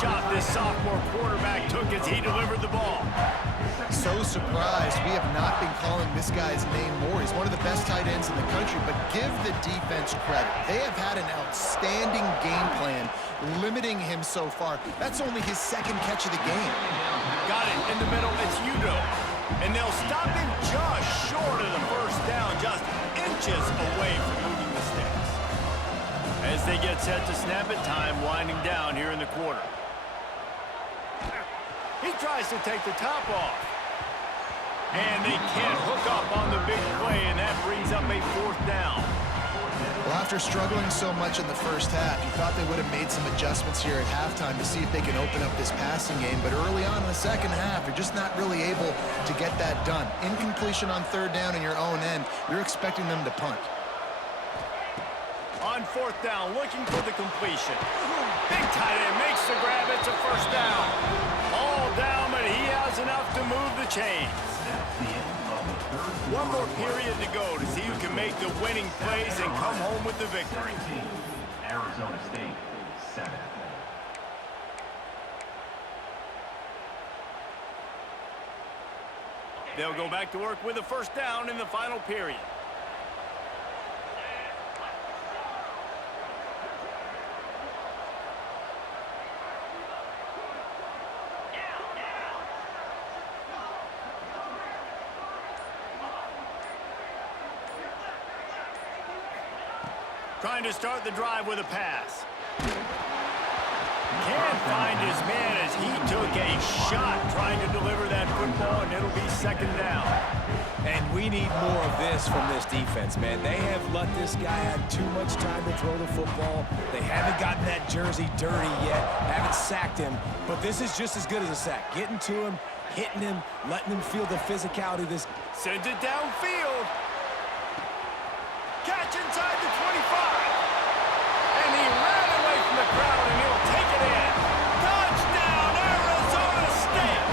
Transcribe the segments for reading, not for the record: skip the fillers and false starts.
shot this sophomore quarterback took as he delivered the ball. So surprised. We have not been calling this guy's name more. He's one of the best tight ends in the country, but give the defense credit. They have had an outstanding game plan limiting him so far. That's only his second catch of the game. Got it in the middle. It's Udo. And they'll stop him just short of the first down, just inches away from moving the sticks. As they get set to snap it, time winding down here in the quarter. He tries to take the top off. And they can't hook up on the big play, and that brings up a fourth down. Well, after struggling so much in the first half, you thought they would have made some adjustments here at halftime to see if they can open up this passing game. But early on in the second half, they're just not really able to get that done. Incompletion on third down in your own end, you're expecting them to punt. On fourth down, looking for the completion. Big tight end makes the grab. It's a first down. All down, but he has enough to move the chains. One more period to go to see who can make the winning plays and come home with the victory. Arizona State 7. They'll go back to work with a first down in the final period. Trying to start the drive with a pass. Can't find his man as he took a shot trying to deliver that football, and it'll be second down. And we need more of this from this defense, man. They have let this guy have too much time to throw the football. They haven't gotten that jersey dirty yet, haven't sacked him, but this is just as good as a sack. Getting to him, hitting him, letting him feel the physicality of this. Sends it downfield. Catch inside the 25. And he ran away from the crowd, and he'll take it in. Touchdown, Arizona State!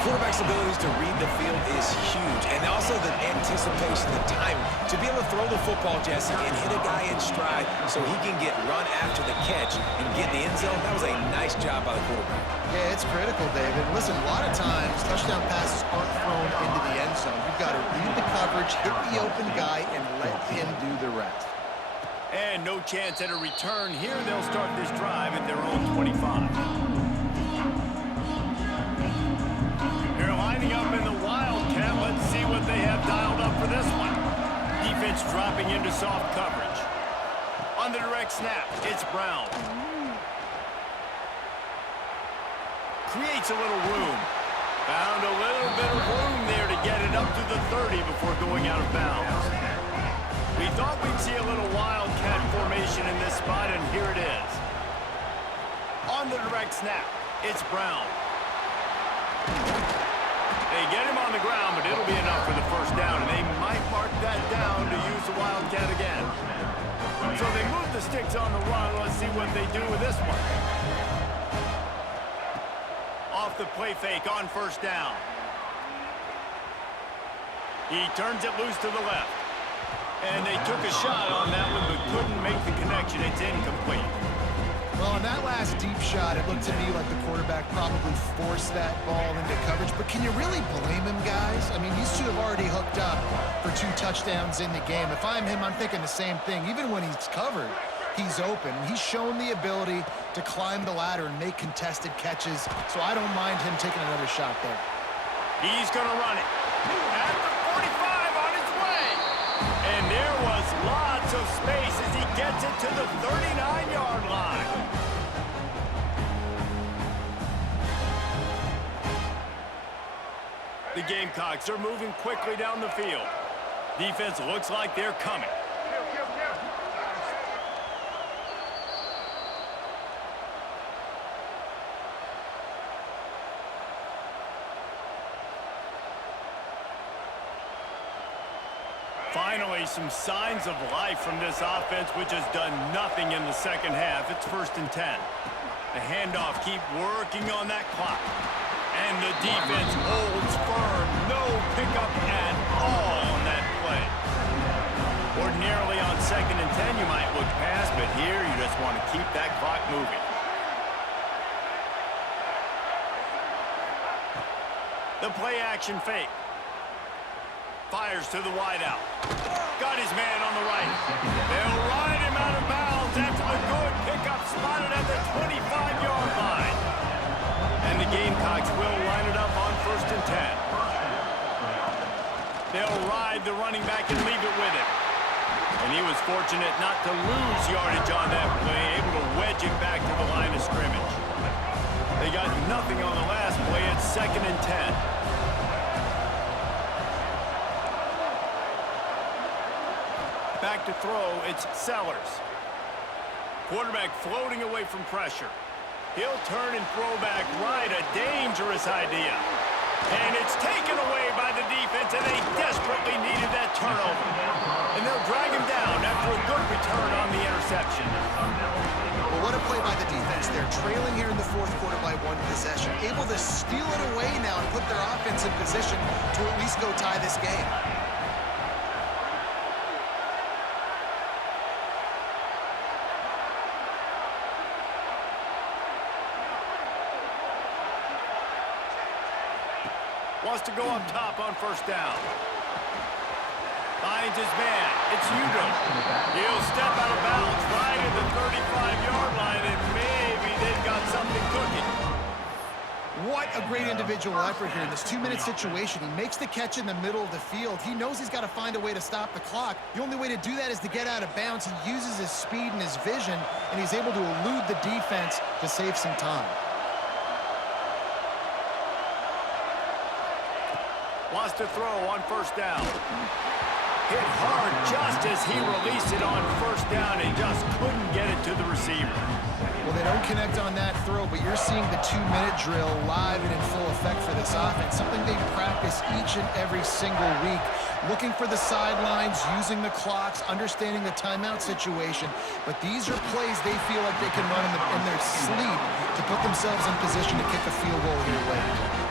Quarterback's abilities to read the field is huge, and also the anticipation, the time to be able to throw the football, Jesse, and hit a guy in stride so he can get run after the catch and get in the end zone. That was a nice job by the quarterback. Yeah, it's critical, David. Listen, a lot of times touchdown passes aren't thrown into the end zone. You've got to read the coverage, hit the open guy, and let him do the rest. And no chance at a return here. They'll start this drive at their own 25. They're lining up in the Wildcat. Let's see what they have dialed up for this one. Defense dropping into soft coverage. On the direct snap, it's Brown. Creates a little room. Found a little bit of room there to get it up to the 30 before going out of bounds. We thought we'd see a little Wildcat formation in this spot, and here it is. On the direct snap, it's Brown. They get him on the ground, but it'll be enough for the first down, and they might mark that down to use the Wildcat again. So they move the sticks on the run. Let's see what they do with this one. Off the play fake on first down. He turns it loose to the left. And they took a shot on that one, but couldn't make the connection. It's incomplete. Well, on that last deep shot, it looked to me like the quarterback probably forced that ball into coverage. But can you really blame him, guys? I mean, these two have already hooked up for 2 touchdowns in the game. If I'm him, I'm thinking the same thing. Even when he's covered, he's open. He's shown the ability to climb the ladder and make contested catches, so I don't mind him taking another shot there. He's going to run it. At the 45 on his way. And there was lots of space as he gets it to the 39-yard line. The Gamecocks are moving quickly down the field. Defense looks like they're coming. Finally, some signs of life from this offense, which has done nothing in the second half. It's 1st and 10. The handoff, keep working on that clock. And the defense holds firm. No pickup at all on that play. Ordinarily on 2nd and 10, you might look past, but here you just want to keep that clock moving. The play action fake. Fires to the wideout. Got his man on the right. They'll ride him out of bounds after the good pickup spotted at the 25-yard line. And the Gamecocks will line it up on 1st and 10. They'll ride the running back and leave it with him. And he was fortunate not to lose yardage on that play, able to wedge it back to the line of scrimmage. They got nothing on the last play at 2nd and 10. Back to throw, it's Sellers. Quarterback floating away from pressure. He'll turn and throw back right, a dangerous idea. And it's taken away by the defense, and they desperately needed that turnover. And they'll drag him down after a good return on the interception. Well, what a play by the defense. They're trailing here in the 4th quarter by 1 possession, able to steal it away now and put their offense in position to at least go tie this game. Wants to go up top on 1st down. Finds his man. It's Udo. He'll step out of bounds right at the 35-yard line, and maybe they've got something cooking. What a great individual effort here in this 2-minute situation. He makes the catch in the middle of the field. He knows he's got to find a way to stop the clock. The only way to do that is to get out of bounds. He uses his speed and his vision, and he's able to elude the defense to save some time. Wants to throw on 1st down. Hit hard just as he released it on 1st down and just couldn't get it to the receiver. Well, they don't connect on that throw, but you're seeing the 2-minute drill live and in full effect for this offense, something they practice each and every single week, looking for the sidelines, using the clocks, understanding the timeout situation. But these are plays they feel like they can run in their sleep to put themselves in position to kick a field goal here late.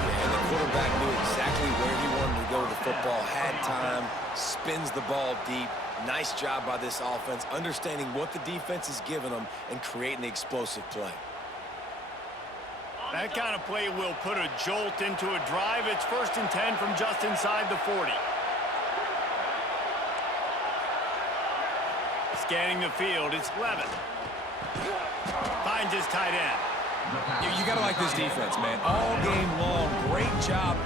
And the quarterback knew exactly where he wanted to go with the football, had time, spins the ball deep. Nice job by this offense, understanding what the defense is giving them and creating the explosive play. That kind of play will put a jolt into a drive. It's 1st and 10 from just inside the 40. Scanning the field, it's Levin. Finds his tight end. You got to like this defense, man. All game long, great job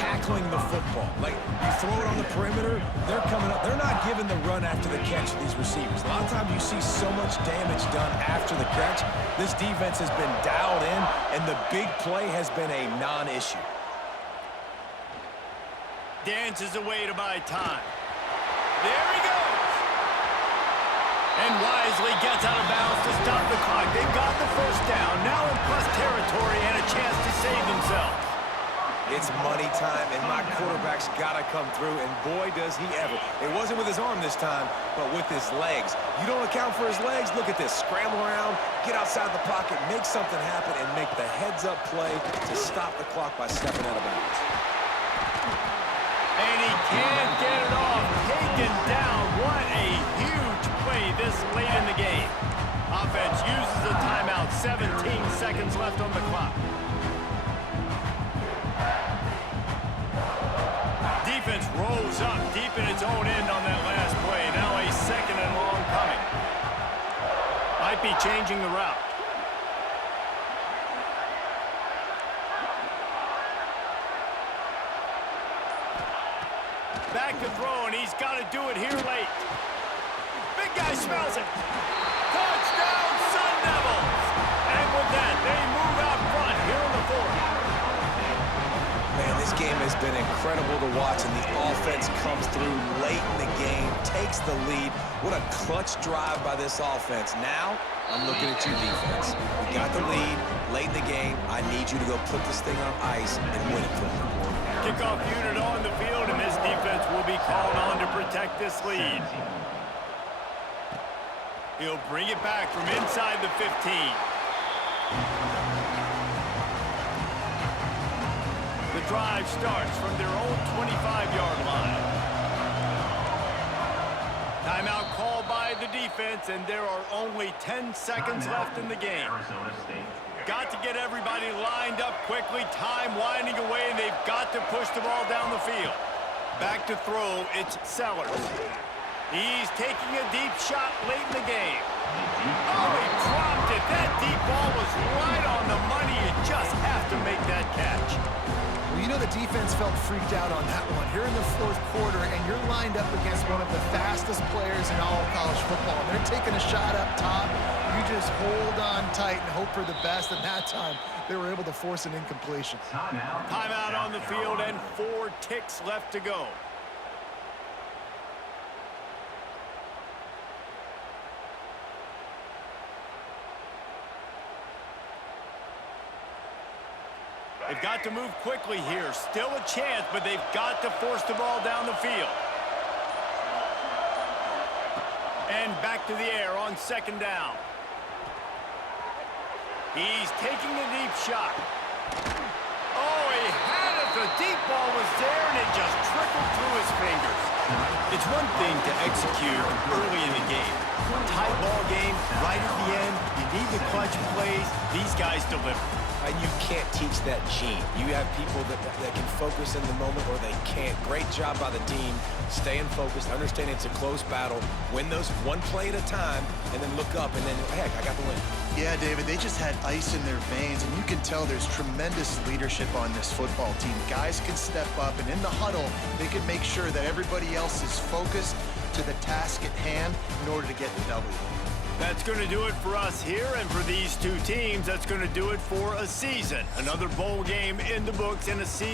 tackling the football. Like, you throw it on the perimeter, they're coming up. They're not giving the run after the catch to these receivers. A lot of times you see so much damage done after the catch. This defense has been dialed in, and the big play has been a non-issue. Dances away to buy time. There he goes. And wisely gets out of bounds to stop the clock. They've got the 1st down, now in plus territory and a chance to save themselves. It's money time, and my quarterback's got to come through, and boy, does he ever. It wasn't with his arm this time, but with his legs. You don't account for his legs? Look at this. Scramble around, get outside the pocket, make something happen, and make the heads-up play to stop the clock by stepping out of bounds. And he can't get it off. Taken down. What a huge play this late in the game. Offense uses a timeout. 17 seconds left on the clock. Defense rose up deep in its own end on that last play. Now a 2nd and long coming. Might be changing the route. Back to throw, and he's got to do it here late. Big guy smells it. Touchdown, Sun Devils! And with that, they move out front here in the 4th. Man, this game has been incredible to watch, and the offense comes through late in the game, takes the lead. What a clutch drive by this offense. Now, I'm looking at you, defense. We got the lead late in the game. I need you to go put this thing on ice and win it for me. Kickoff unit on the field, and this defense will be called on to protect this lead. He'll bring it back from inside the 15. The drive starts from their own 25-yard line. Timeout called by by the defense, and there are only 10 seconds left in the game. Arizona State. Got to get everybody lined up quickly. Time winding away, and they've got to push the ball down the field. Back to throw, it's Sellers. He's taking a deep shot late in the game. Oh, he dropped it. That deep ball was right on the money. You just have to make that catch. Well, you know the defense felt freaked out on that one. Here in the fourth quarter, and you're lined up against one of the fastest players in all of college football. And they're taking a shot up top. You just hold on tight and hope for the best. And that time, they were able to force an incompletion. Timeout on the field and 4 ticks left to go. They've got to move quickly here. Still a chance, but they've got to force the ball down the field. And back to the air on second down. He's taking a deep shot. Oh, he had it. The deep ball was there, and it just trickled through his fingers. It's one thing to execute early in the game. Tight ball game, right at the end. You need the clutch plays. These guys deliver. And you can't teach that gene. You have people that can focus in the moment or they can't. Great job by the team, staying focused, understanding it's a close battle, win those one play at a time, and then look up, and then, heck, I got the win. Yeah, David, they just had ice in their veins, and you can tell there's tremendous leadership on this football team. Guys can step up, and in the huddle, they can make sure that everybody else is focused to the task at hand in order to get the W. That's going to do it for us here, and for these two teams, that's going to do it for a season. Another bowl game in the books and a season.